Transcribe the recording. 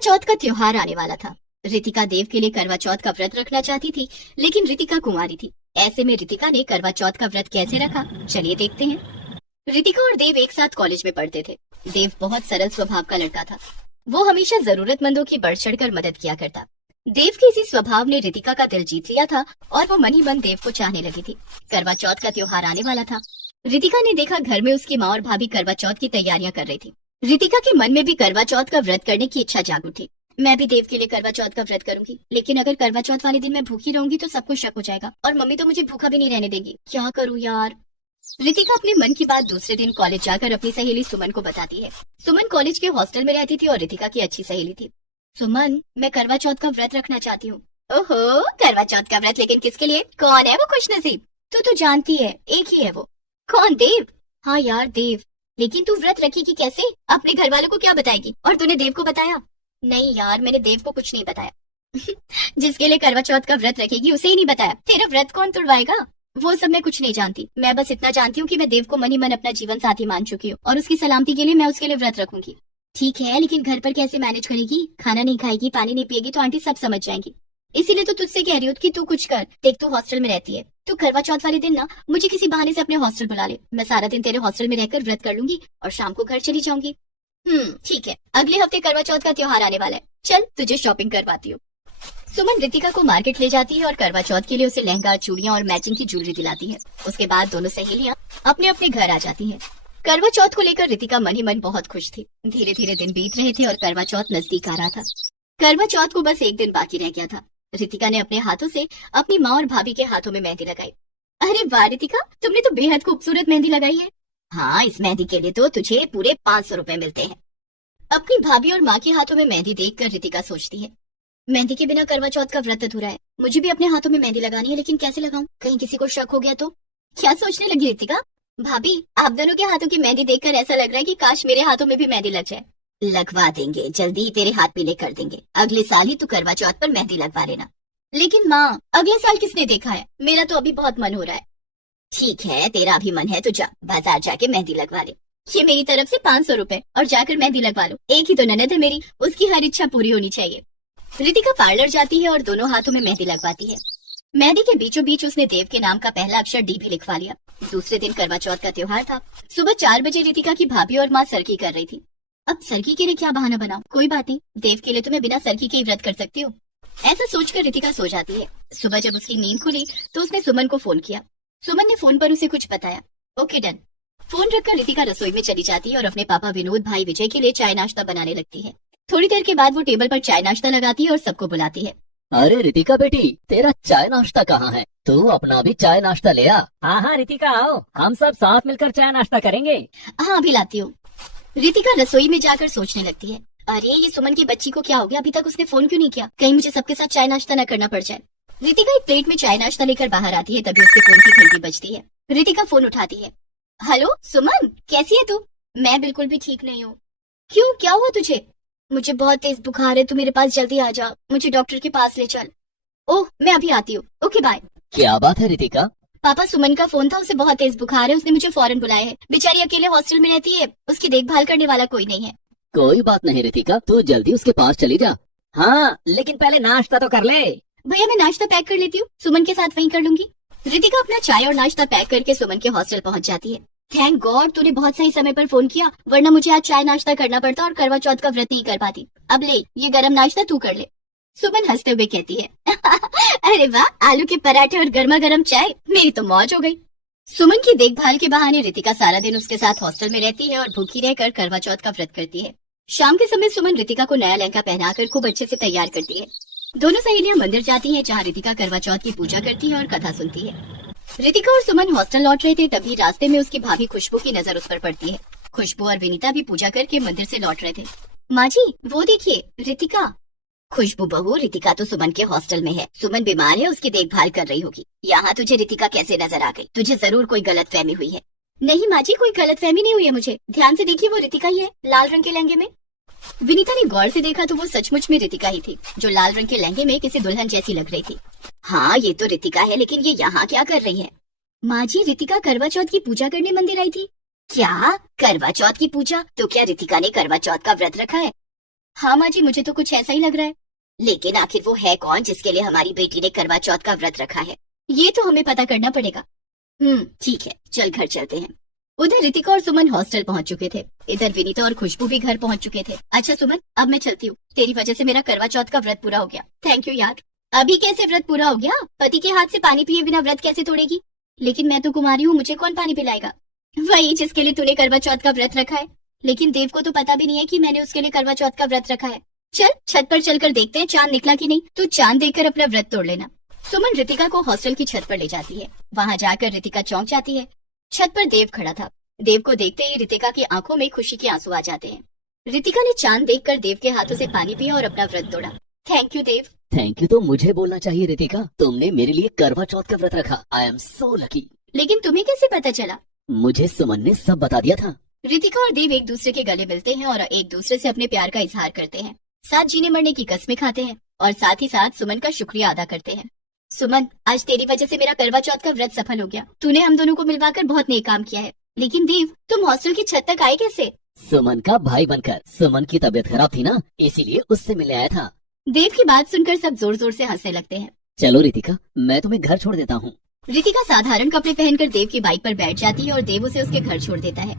चौथ का त्योहार आने वाला था। रितिका देव के लिए करवा चौथ का व्रत रखना चाहती थी, लेकिन रितिका कुंवारी थी। ऐसे में रितिका ने करवा चौथ का व्रत कैसे रखा, चलिए देखते हैं। रितिका और देव एक साथ कॉलेज में पढ़ते थे। देव बहुत सरल स्वभाव का लड़का था। वो हमेशा जरूरतमंदों की बढ़ चढ़कर मदद किया करता। देव के इसी स्वभाव ने रितिका का दिल जीत लिया था और वो मन ही मन देव को चाहने लगी थी। करवा चौथ का त्योहार आने वाला था। रितिका ने देखा घर में उसकी माँ और भाभी करवा चौथ की तैयारियां कर रही थी। रितिका के मन में भी करवा चौथ का व्रत करने की इच्छा जाग उठी। मैं भी देव के लिए करवा चौथ का व्रत करूंगी, लेकिन अगर करवा चौथ वाले दिन मैं भूखी रहूंगी तो सबको शक हो जाएगा और मम्मी तो मुझे भूखा भी नहीं रहने देगी। क्या करूं यार। रितिका अपने मन की बात दूसरे दिन कॉलेज जाकर अपनी सहेली सुमन को बताती है। सुमन कॉलेज के हॉस्टल में रहती थी और रितिका की अच्छी सहेली थी। सुमन, मैं करवा चौथ का व्रत रखना चाहती हूँ। ओहो, करवा चौथ का व्रत, लेकिन किसके लिए? कौन है वो खुशनसीब? तू जानती है, एक ही है वो। कौन? देव? हाँ यार, देव। लेकिन तू व्रत रखेगी कैसे? अपने घर वालों को क्या बताएगी? और तूने देव को बताया? नहीं यार, मैंने देव को कुछ नहीं बताया। जिसके लिए करवा चौथ का व्रत रखेगी उसे ही नहीं बताया। तेरा व्रत कौन तुड़वाएगा? वो सब मैं कुछ नहीं जानती। मैं बस इतना जानती हूँ कि मैं देव को मन ही मन अपना जीवन साथी मान चुकी हूँ और उसकी सलामती के लिए मैं उसके लिए व्रत रखूंगी। ठीक है, लेकिन घर पर कैसे मैनेज करेगी? खाना नहीं खाएगी, पानी नहीं पिएगी तो आंटी सब समझ जाएंगी। इसीलिए तो तुझसे कह रही हूँ कि तू कुछ कर। देख, तू हॉस्टल में रहती है, तू करवा चौथ वाले दिन ना मुझे किसी बहाने से अपने हॉस्टल बुला ले। मैं सारा दिन तेरे हॉस्टल में रहकर व्रत कर लूंगी और शाम को घर चली जाऊंगी। ठीक है। अगले हफ्ते करवा चौथ का त्योहार आने वाला है। चल, तुझे शॉपिंग करवाती हूँ। सुमन रितिका को मार्केट ले जाती है और करवा चौथ के लिए उसे लहंगा, चूड़ियां और मैचिंग की ज्वेलरी दिलाती है। उसके बाद दोनों सहेलियां अपने अपने घर आ जाती हैं। करवा चौथ को लेकर रितिका मन ही मन बहुत खुश थी। धीरे धीरे दिन बीत रहे थे और करवा चौथ नजदीक आ रहा था। करवा चौथ को बस एक दिन बाकी रह गया था। रितिका ने अपने हाथों से अपनी माँ और भाभी के हाथों में मेहंदी लगाई। अरे वाह रितिका, तुमने तो बेहद खूबसूरत मेहंदी लगाई है। हाँ, इस मेहंदी के लिए तो तुझे पूरे 500 रुपए मिलते हैं। अपनी भाभी और माँ के हाथों में मेहंदी देखकर रितिका सोचती है, मेहंदी के बिना करवा चौथ का व्रत अधूरा है। मुझे भी अपने हाथों में मेहंदी लगानी है, लेकिन कैसे लगाऊं? कहीं किसी को शक हो गया तो? क्या सोचने लगी रितिका? भाभी, आप दोनों के हाथों की मेहंदी देखकर ऐसा लग रहा है कि काश मेरे हाथों में भी मेहंदी लग जाए। लगवा देंगे, जल्दी ही तेरे हाथ पीले कर देंगे। अगले साल ही तू करवा चौथ पर मेहंदी लगवा लेना। लेकिन माँ, अगले साल किसने देखा है? मेरा तो अभी बहुत मन हो रहा है। ठीक है, तेरा अभी मन है तो जा बाजार जाके मेहंदी लगवा ले। ये मेरी तरफ से 500 रुपए और जाकर मेहंदी लगवा लो। एक ही तो ननद है मेरी, उसकी हर इच्छा पूरी होनी चाहिए। रितिका पार्लर जाती है और दोनों हाथों में मेहंदी लगवाती है। मेहंदी के बीचों बीच उसने देव के नाम का पहला अक्षर डी भी लिखवा लिया। दूसरे दिन करवा चौथ का त्योहार था। सुबह 4 बजे रितिका की भाभी और माँ सरकी कर रही थी। अब सरकी के लिए क्या बहाना बनाऊं? कोई बात नहीं, देव के लिए तो मैं बिना सरकी के ही व्रत कर सकती हूँ। ऐसा सोचकर रितिका सो जाती है। सुबह जब उसकी नींद खुली तो उसने सुमन को फोन किया। सुमन ने फोन पर उसे कुछ बताया। Okay done. फोन रखकर रितिका रसोई में चली जाती है और अपने पापा विनोद, भाई विजय के लिए चाय नाश्ता बनाने लगती है। थोड़ी देर के बाद वो टेबल पर चाय नाश्ता लगाती है और सबको बुलाती है। अरे रितिका बेटी, तेरा चाय नाश्ता कहाँ है? तू अपना भी चाय नाश्ता ले आ। हाँ हाँ रितिका, आओ, हम सब साथ मिलकर चाय नाश्ता करेंगे। हाँ, अभी लाती हूँ। रितिका रसोई में जाकर सोचने लगती है, अरे ये सुमन की बच्ची को क्या हो गया? अभी तक उसने फोन क्यों नहीं किया? कहीं मुझे सबके साथ चाय नाश्ता न करना पड़ जाए। रितिका एक प्लेट में चाय नाश्ता लेकर बाहर आती है, तभी उसके फोन की घंटी बजती है। रितिका फोन उठाती है। हेलो सुमन, कैसी है तू? मैं बिल्कुल भी ठीक नहीं हूँ। क्यों, क्या हुआ तुझे? मुझे बहुत तेज बुखार है, तू मेरे पास जल्दी आ जा, मुझे डॉक्टर के पास ले चल। ओह, मैं अभी आती हूँ। Okay bye. क्या बात है रितिका? पापा, सुमन का फोन था, उसे बहुत तेज बुखार है, उसने मुझे फौरन बुलाया है। बेचारी अकेले हॉस्टल में रहती है, उसकी देखभाल करने वाला कोई नहीं है। कोई बात नहीं रितिका, तू जल्दी उसके पास चली जा। हाँ, लेकिन पहले नाश्ता तो कर ले। भैया, मैं नाश्ता पैक कर लेती हूँ, सुमन के साथ वहीं कर लूंगी। रितिका अपना चाय और नाश्ता पैक करके सुमन के हॉस्टल पहुंच जाती है। थैंक गॉड, तूने बहुत सही समय पर फोन किया, वरना मुझे आज चाय नाश्ता करना पड़ता और करवा चौथ का व्रत नहीं कर पाती। अब ले, ये गरम नाश्ता तू कर ले। सुमन हंसते हुए कहती है, अरे वाह, आलू के पराठे और गर्मा गर्म चाय, मेरी तो मौज हो गई। सुमन की देखभाल के बहाने रितिका सारा दिन उसके साथ हॉस्टल में रहती है और भूखी रहकर करवा चौथ का व्रत करती है। शाम के समय सुमन रितिका को नया लहंगा पहनाकर खूब अच्छे से तैयार करती है। दोनों सहेलियां मंदिर जाती हैं, जहां रितिका करवा चौथ की पूजा करती है और कथा सुनती है। रितिका और सुमन हॉस्टल लौट रहे थे, तभी रास्ते में उसकी भाभी खुशबू की नजर उस पर पड़ती है। खुशबू और विनीता भी पूजा करके मंदिर से लौट रहे थे। माँ जी, वो देखिए रितिका। खुशबू बहू, रितिका तो सुमन के हॉस्टल में है। सुमन बीमार है, उसकी देखभाल कर रही होगी। यहाँ तुझे रितिका कैसे नजर आ गई? तुझे जरूर कोई गलतफहमी हुई है। नहीं माँ जी, कोई गलतफहमी नहीं हुई है मुझे। ध्यान से देखिए, वो रितिका ही है, लाल रंग के लहंगे में। विनीता ने गौर से देखा तो वो सचमुच में रितिका ही थी, जो लाल रंग के लहंगे में किसी दुल्हन जैसी लग रही थी। हाँ, ये तो रितिका है, लेकिन ये यहाँ क्या कर रही है? माँ जी, रितिका करवा चौथ की पूजा करने मंदिर आई थी। क्या? करवा चौथ की पूजा? तो क्या रितिका ने करवा चौथ का व्रत रखा है? हाँ माँ जी, मुझे तो कुछ ऐसा ही लग रहा है। लेकिन आखिर वो है कौन जिसके लिए हमारी बेटी ने करवा चौथ का व्रत रखा है? ये तो हमें पता करना पड़ेगा। ठीक है, चल घर चलते हैं। उधर रितिका और सुमन हॉस्टल पहुंच चुके थे। इधर विनीता और खुशबू भी घर पहुंच चुके थे। अच्छा सुमन, अब मैं चलती हूँ। तेरी वजह से मेरा करवा चौथ का व्रत पूरा हो गया। थैंक यू यार। अभी कैसे व्रत पूरा हो गया? पति के हाथ से पानी पिए बिना व्रत कैसे तोड़ेगी? लेकिन मैं तो कुमारी हूँ, मुझे कौन पानी पिलाएगा? वही जिसके लिए तूने करवा चौथ का व्रत रखा है। लेकिन देव को तो पता भी नहीं है कि मैंने उसके लिए करवा चौथ का व्रत रखा है। चल छत पर चलकर देखते हैं चांद निकला कि नहीं। तू चांद देखकर अपना व्रत तोड़ लेना। सुमन रितिका को हॉस्टल की छत पर ले जाती है। वहाँ जाकर रितिका चौंक जाती है। छत पर देव खड़ा था। देव को देखते ही रितिका की आंखों में खुशी के आंसू आ जाते हैं। रितिका ने चांद देखकर देव के हाथों से पानी पिया और अपना व्रत तोड़ा। Thank you Dev. Thank you तो मुझे बोलना चाहिए रितिका, तुमने मेरे लिए करवा चौथ का व्रत रखा। I am so lucky. लेकिन तुम्हें कैसे पता चला? मुझे सुमन ने सब बता दिया था। रितिका और देव एक दूसरे के गले मिलते हैं और एक दूसरे से अपने प्यार का इजहार करते हैं। साथ जीने मरने की कस्में खाते हैं और साथ ही साथ सुमन का शुक्रिया अदा करते हैं। सुमन, आज तेरी वजह से मेरा करवा चौथ का व्रत सफल हो गया। तूने हम दोनों को मिलवाकर बहुत नेक काम किया है। लेकिन देव, तुम हॉस्टल की छत तक आए कैसे? सुमन का भाई बनकर। सुमन की तबीयत खराब थी ना, इसीलिए उससे मिलने आया था। देव की बात सुनकर सब जोर जोर से हंसने लगते हैं। चलो रितिका, मैं तुम्हें घर छोड़ देता हूँ। रितिका साधारण कपड़े पहनकर देव की बाइक पर बैठ जाती है और देव उसे उसके घर छोड़ देता है।